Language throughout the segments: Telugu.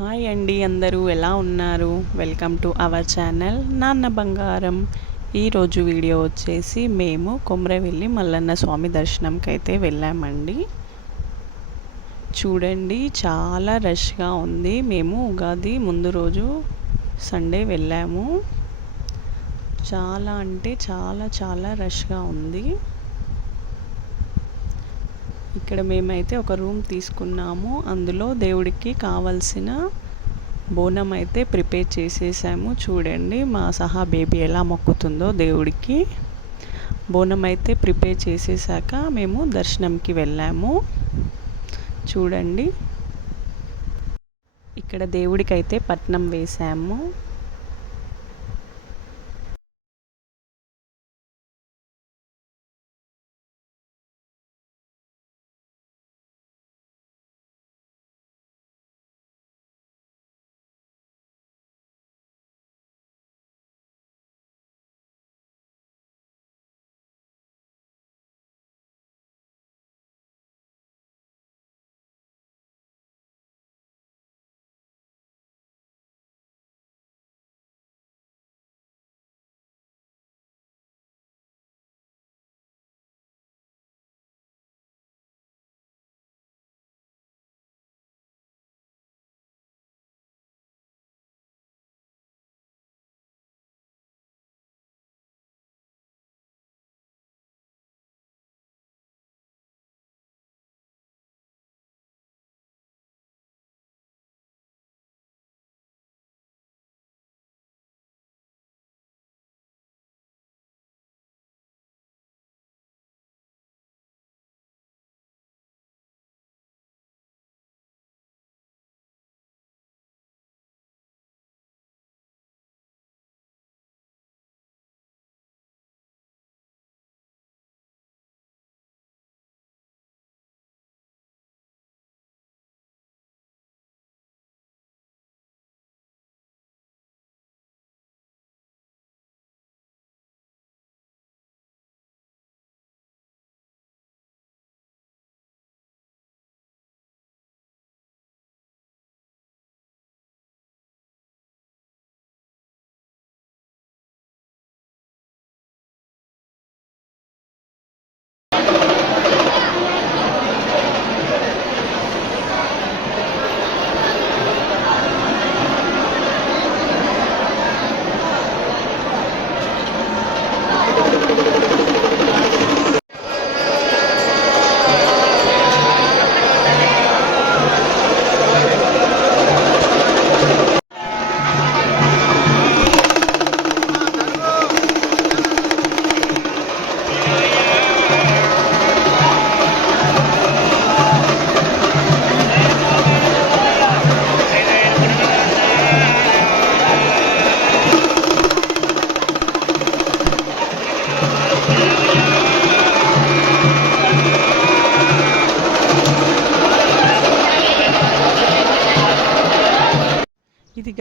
హాయ్ అండి అందరూ ఎలా ఉన్నారు? వెల్కమ్ టు అవర్ ఛానల్ నాన్న బంగారం. ఈరోజు వీడియో వచ్చేసి మేము కొమరవెల్లి మల్లన్న స్వామి దర్శనంకి అయితే వెళ్ళామండి. చూడండి చాలా రష్గా ఉంది. మేము ఉగాది ముందు రోజు సండే వెళ్ళాము. చాలా అంటే చాలా చాలా రష్గా ఉంది. ఇక్కడ మేమైతే ఒక రూమ్ తీసుకున్నాము. అందులో దేవుడికి కావలసిన బోనం అయితే ప్రిపేర్ చేసేసాము. చూడండి మా సహా బేబీ ఎలా మొక్కుతుందో దేవుడికి. బోనం అయితే ప్రిపేర్ చేసేసాక మేము దర్శనంకి వెళ్ళాము. చూడండి. ఇక్కడ దేవుడికైతే పట్నం వేసాము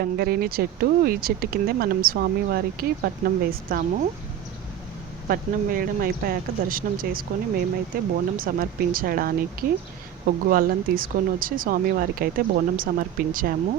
గంగరేణి చెట్టు. ఈ చెట్టు కిందే మనం స్వామివారికి పట్నం వేస్తాము. పట్నం వేయడం అయిపోయాక దర్శనం చేసుకొని మేమైతే బోనం సమర్పించడానికి ఒగ్గు వాళ్ళని తీసుకొని వచ్చి స్వామివారికి అయితే బోనం సమర్పించాము.